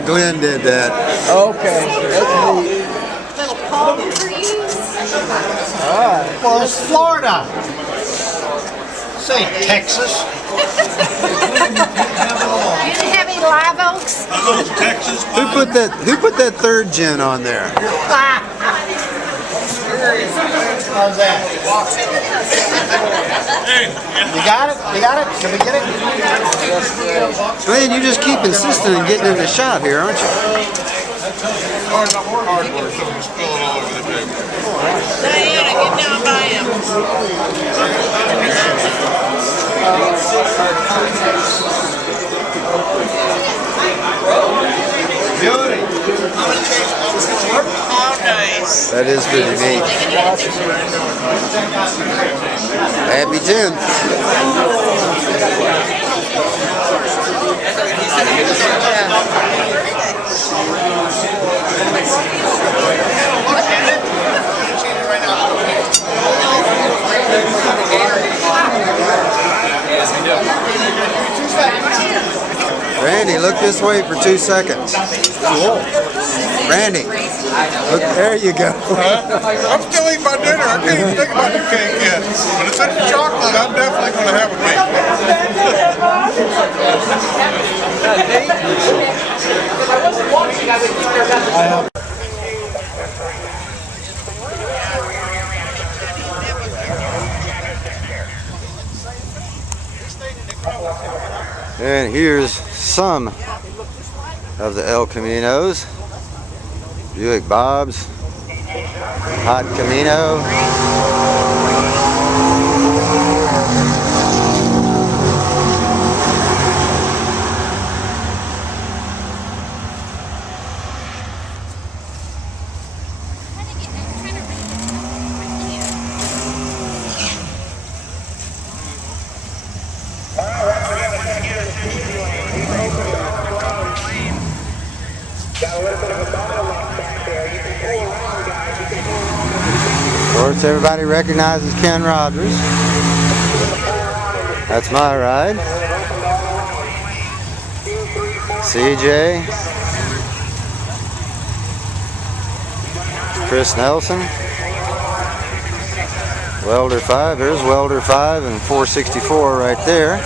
Yeah, Glenn did that. Okay, that's neat. Little palm trees. Alright. Well, it's Florida. Say Texas. You didn't have any live oaks? Texas. Who put that third gen on there? How's that? You got it? You got it? Can we get it? Glenn, you just keep insisting on getting in the shot here, aren't you? Diana, get down by him. Beauty. Oh, nice. That is pretty neat. Happy 10th. Randy, look this way for 2 seconds. Randy, look, there you go. I'm still eating my dinner. I can't even think about the cake yet. But it's such a chocolate, I'm definitely going to have a cake. And here's some of the El Caminos. Buick Bob's, Hot Camino. Of course, everybody recognizes Ken Rogers. That's my ride. CJ. Chris Nelson. Welder 5. There's Welder 5 and 464 right there.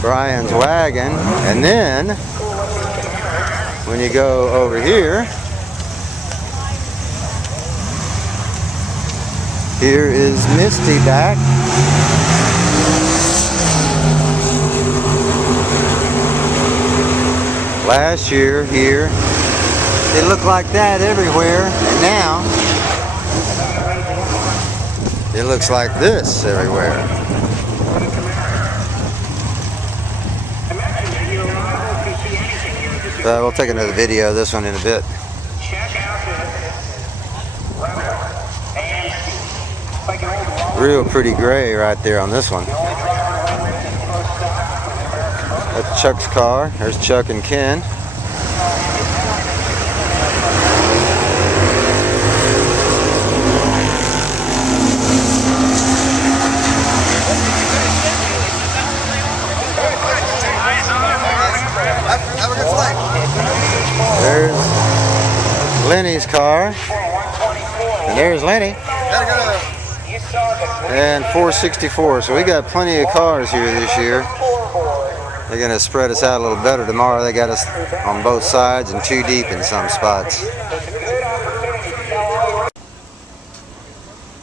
Brian's wagon. And then when you go over here, here is Misty back. Last year here, it looked like that everywhere, and now it looks like this everywhere. We'll take another video of this one in a bit. Real pretty gray right there on this one. That's Chuck's car. There's Chuck and Ken. There's Lenny's car. And there's Lenny. And 464. So we got plenty of cars here this year. They're going to spread us out a little better tomorrow. They got us on both sides and too deep in some spots.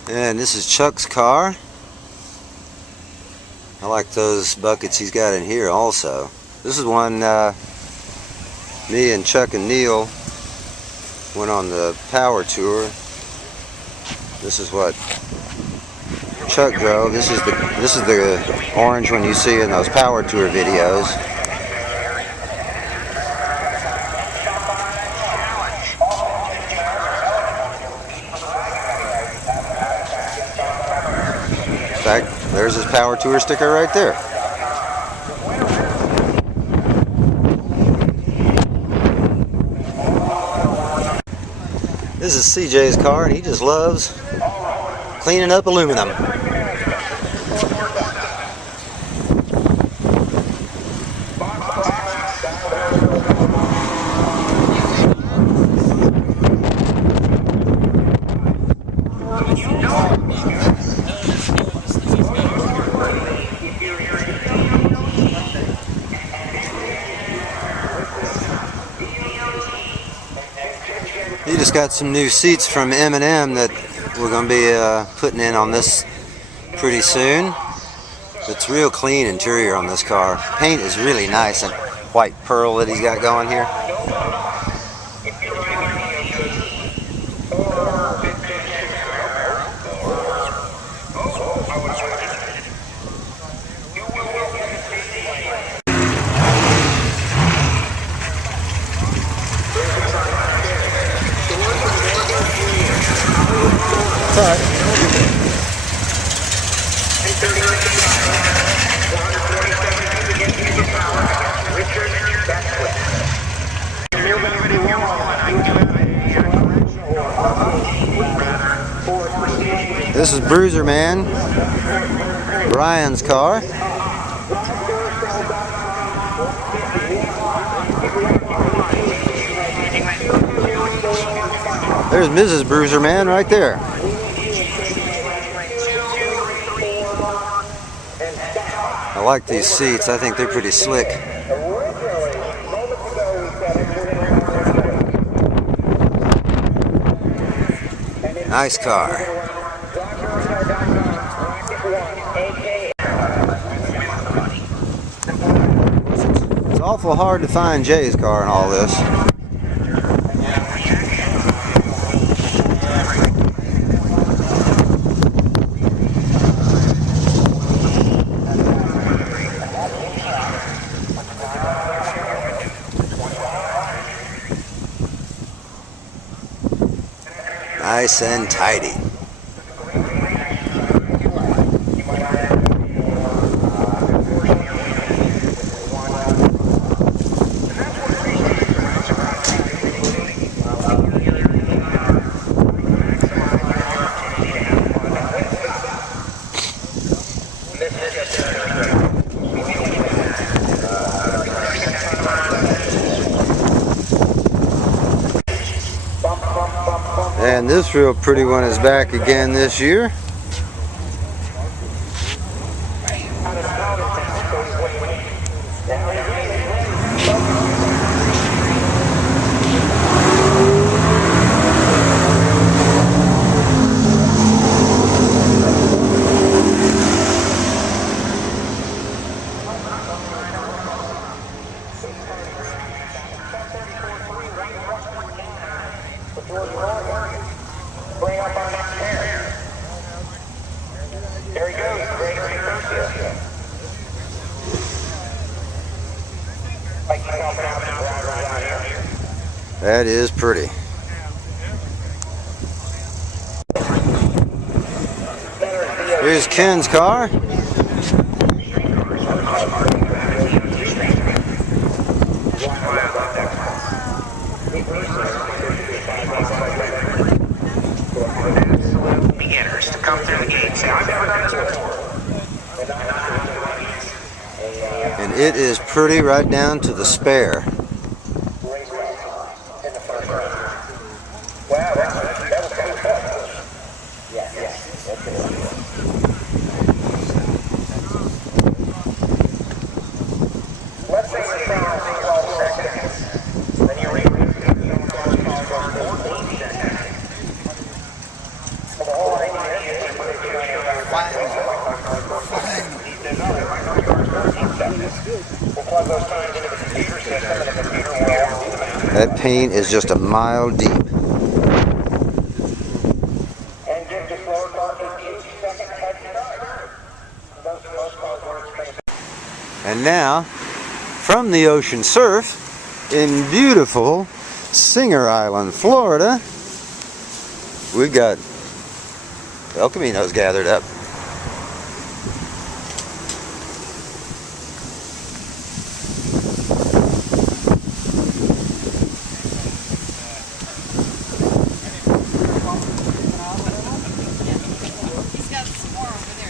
And this is Chuck's car. I like those buckets he's got in here also. This is one me and Chuck and Neil went on the power tour. This is what Chuck drove. This is the orange one you see in those power tour videos. In fact, there's his power tour sticker right there. This is CJ's car, and he just loves cleaning up aluminum. He just got some new seats from M&M that we're going to be putting in on this pretty soon. It's real clean interior on this car. Paint is really nice and white pearl that he's got going here. This is Bruiser Man, Brian's car. There's Mrs. Bruiser Man right there. I like these seats. I think they're pretty slick. Nice car. It's awful hard to find Jay's car in all this. Nice and tidy. And this real pretty one is back again this year. Bring up our next pair. There he goes, Greater Associate. Like he's helping out the drivers out here. That is pretty. Here's Ken's car. Beginners to come through the gate. Say, I've never done this before. And it is pretty right down to the spare. Wow, that was kind of tough. Yeah, that's it. Let's say you're trying 12 seconds. Then you read 14 seconds. So the whole idea is to put it we'll plug those times into the computer system and the computer will. That paint is just a mile deep. And give the slower car a 8-second head start. Most cars were expensive. And now, from the ocean surf in beautiful Singer Island, Florida, we've got El Caminos gathered up.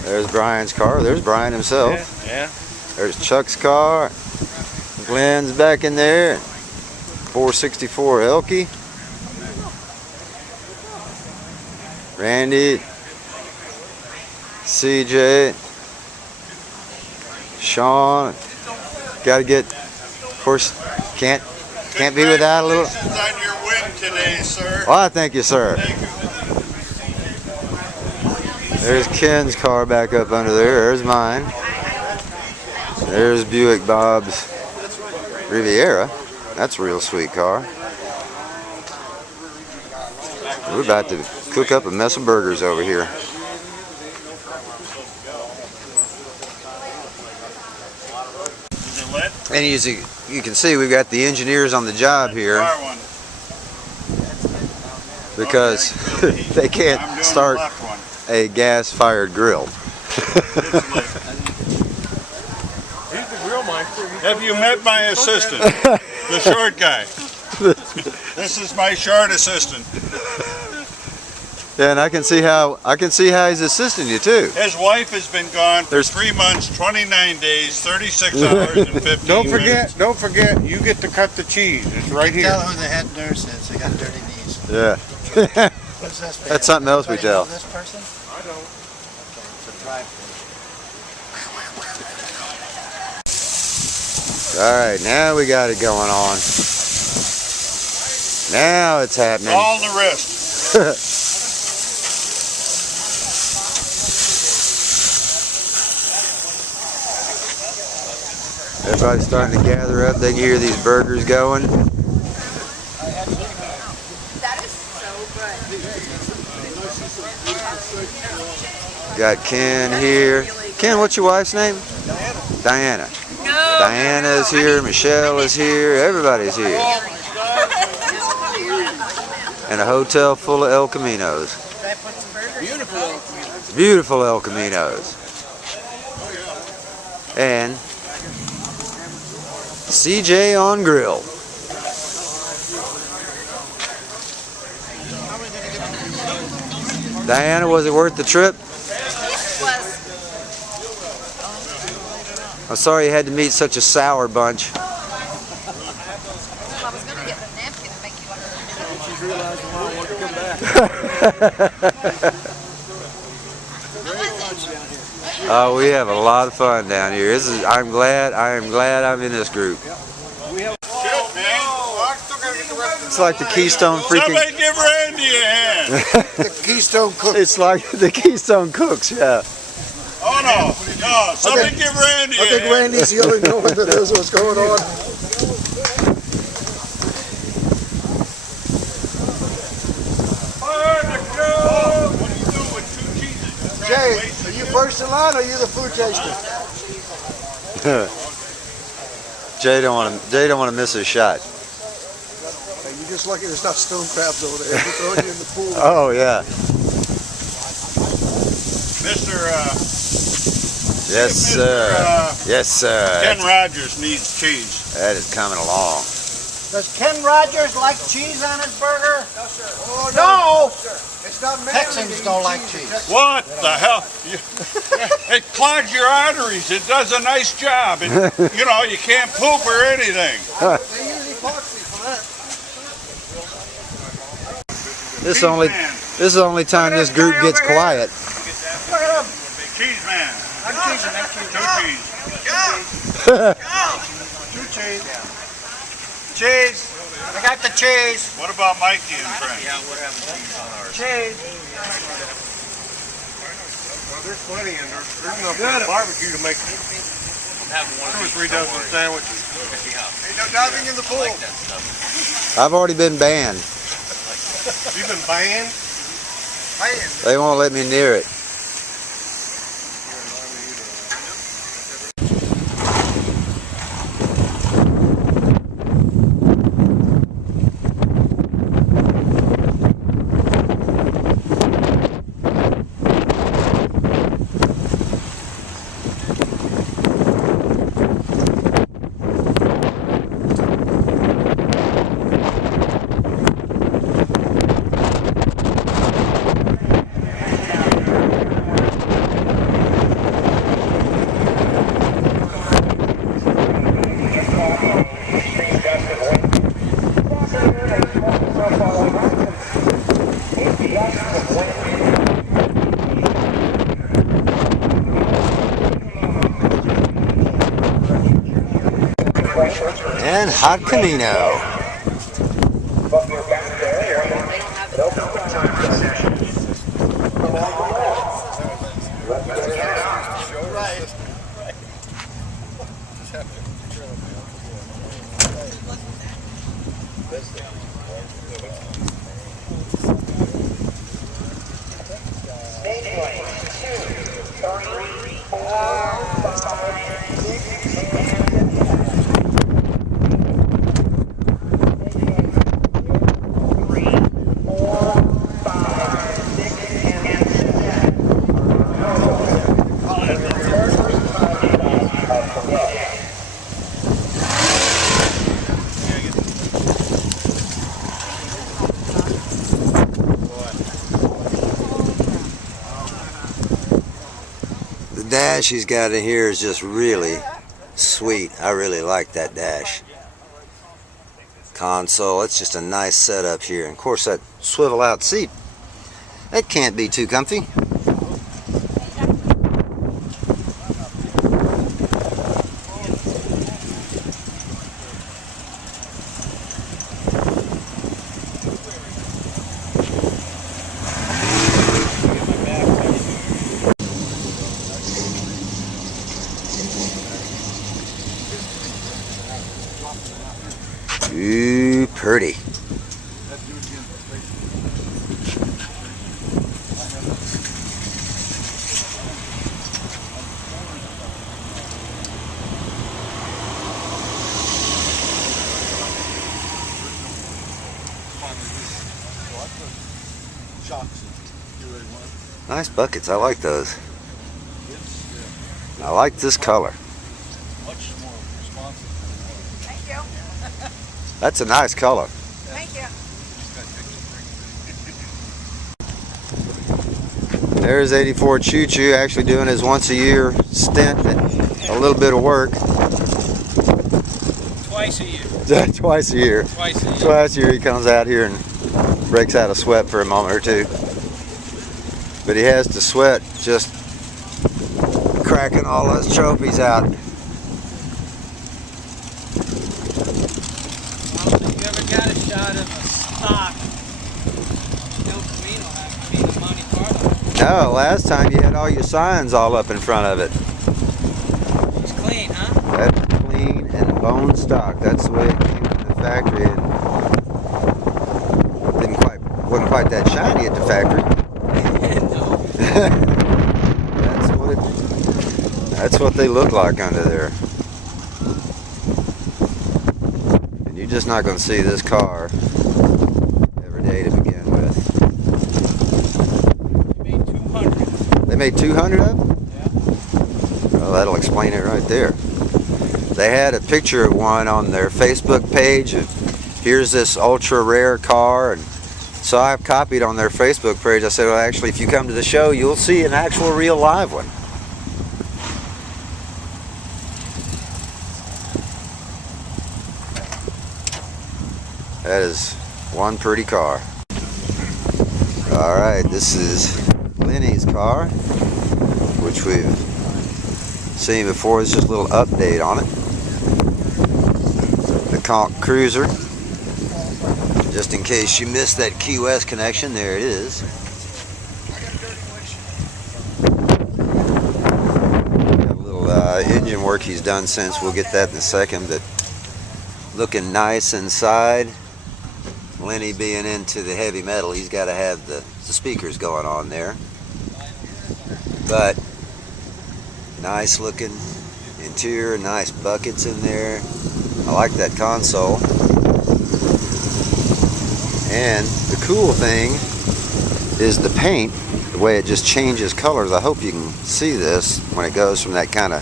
There's Brian's car. There's Brian himself. Yeah. There's Chuck's car. Glenn's back in there. 464 Elkie. Randy, CJ, Sean. Got to get, of course, can't be without a little. Congratulations on your win today, sir. Well, I thank you, sir. Thank you. There's Ken's car back up under there. There's mine. There's Buick Bob's Riviera. That's a real sweet car. We're about to cook up a mess of burgers over here. Is it lit? And as you can see, we've got the engineers on the job here Fire one. because they I'm can't doing start the left one. a gas-fired grill. It's lit. Have you met my assistant? The short guy. This is my short assistant. Yeah, and I can see how he's assisting you too. His wife has been gone for There's- 3 months, 29 days, 36 hours, and 15 minutes. Don't forget, you get to cut the cheese. It's right here. Tell who the head nurse is. They got dirty knees. Yeah. What's this? That's something else we Anybody know tell. this person? I don't. Okay, it's a drive-through. All right, now we got it going on. Now it's happening. All the wrist. Everybody's starting to gather up. They can hear these burgers going. That is so good. Got Ken here. Ken, what's your wife's name? Diana. No. Diana's here. Michelle is here. Everybody's here. And a hotel full of El Caminos. Beautiful El Caminos. And CJ on grill. Diana, was it worth the trip? I'm sorry you had to meet such a sour bunch. I was going to get the napkin and make you Oh, we have a lot of fun down here. I am glad I'm in this group. Shit, man. I still gotta get the rest of It's like the Keystone freaking. Somebody give Randy a hand. The Keystone Cook. It's like the Keystone Cooks, yeah. Oh, no. No, somebody give Randy a I think hand. Randy's the only one that knows what's going on. What do you do with 2 cheeses? Jay, are you first in line or are you the food taster? Jay don't want to miss his shot. Hey, you're just lucky there's not stone crabs over there. They're throwing you in the pool. Oh yeah. Mr. Yes sir. Yes sir. Ken Rogers needs cheese. That is coming along. Does Ken Rogers like cheese on his burger? No, sir. Oh, no! It's not Texans don't like cheese. What the hell? It clogs your arteries. It does a nice job. You know, you can't poop or anything. They usually pox me for that. This is the only time this group gets quiet. Look at him. Cheese man. I'm cheesing. I'm cheesing. 2 cheese. 2 cheese. Cheese. I got the cheese. What about Mikey and friends? Cheese. There's plenty in there. There's enough for a barbecue to make 2 or 3 dozen sandwiches. Ain't no diving in the pool. I've already been banned. You've been banned? They won't let me near it. and hot Camino. The dash he's got in here is just really sweet. I really like that dash. Console, it's just a nice setup here. And of course that swivel out seat, that can't be too comfy. Ooh, pretty. Nice buckets, I like those. I like this color. Thank you. That's a nice color. Thank you. There's 84 Choo Choo actually doing his once a year stint and a little bit of work. Twice a year. Twice a year. Twice a year. Twice a year he comes out here and breaks out a sweat for a moment or two. But he has to sweat just cracking all those trophies out. Well, if you ever got a shot of a stock El Camino, that would be the Monte Carlo. No, last time you had all your signs all up in front of it. It's clean, huh? That's clean and bone stock. That's the way it came from the factory. And wasn't quite that shiny at the factory. No. That's what they look like under there. And you're just not going to see this car every day to begin with. They made 200. They made 200 of them? Yeah. Well, that'll explain it right there. They had a picture of one on their Facebook page of here's this ultra rare car, and so I've copied on their Facebook page. I said, well, actually, if you come to the show, you'll see an actual real live one. That is one pretty car. All right, this is Lenny's car, which we've seen before. It's just a little update on it. The Conch Cruiser. Just in case you missed that Key West connection, there it is. Got a little engine work he's done since. We'll get that in a second, but looking nice inside. Lenny being into the heavy metal, he's got to have the speakers going on there. But nice looking interior, nice buckets in there. I like that console. And the cool thing is the paint, the way it just changes colors. I hope you can see this when it goes from that kind of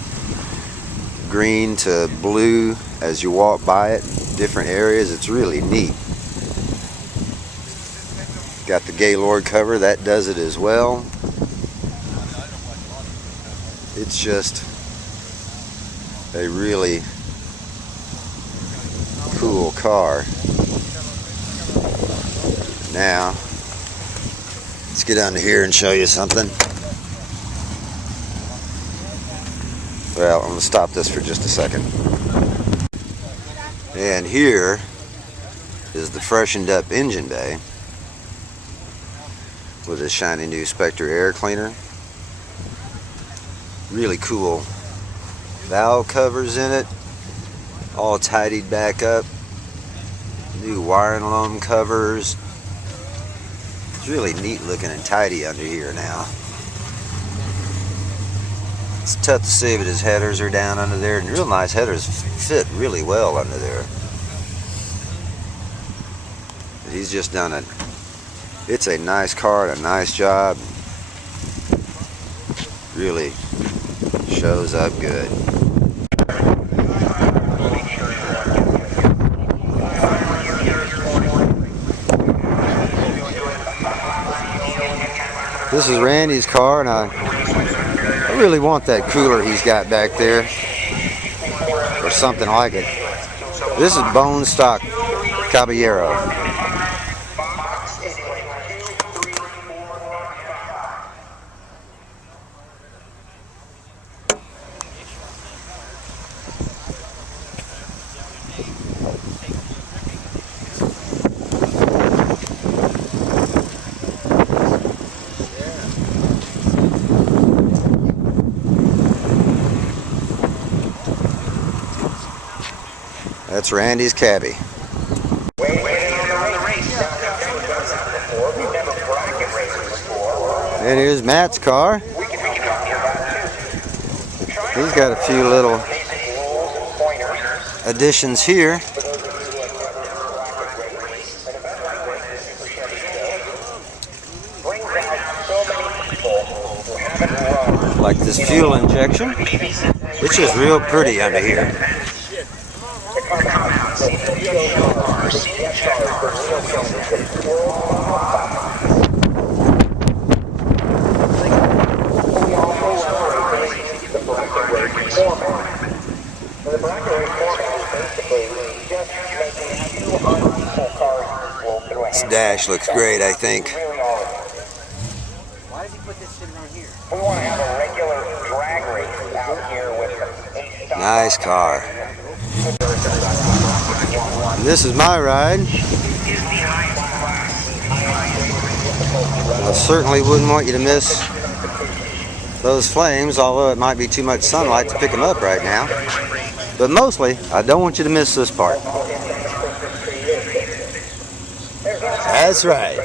green to blue as you walk by it, different areas. It's really neat. Got the Gaylord cover, that does it as well. It's just a really cool car. Now, let's get under here and show you something. Well, I'm going to stop this for just a second. And here is the freshened up engine bay with a shiny new Spectre air cleaner. Really cool valve covers in it, all tidied back up. New wiring loom covers. It's really neat looking and tidy under here now. It's tough to see, but his headers are down under there, and real nice headers fit really well under there. But he's just done it. It's a nice car and a nice job. Really shows up good. This is Randy's car, and I really want that cooler he's got back there, or something like it. This is bone stock Caballero. That's Randy's cabbie. And here's Matt's car. He's got a few little additions here. Like this fuel injection. It's just real pretty under here. This dash looks great, I think. Why does he put this sitting right here? We want to have a regular drag race out here with them. Nice car. And this is my ride. I certainly wouldn't want you to miss those flames, although it might be too much sunlight to pick them up right now. But mostly, I don't want you to miss this part. That's right.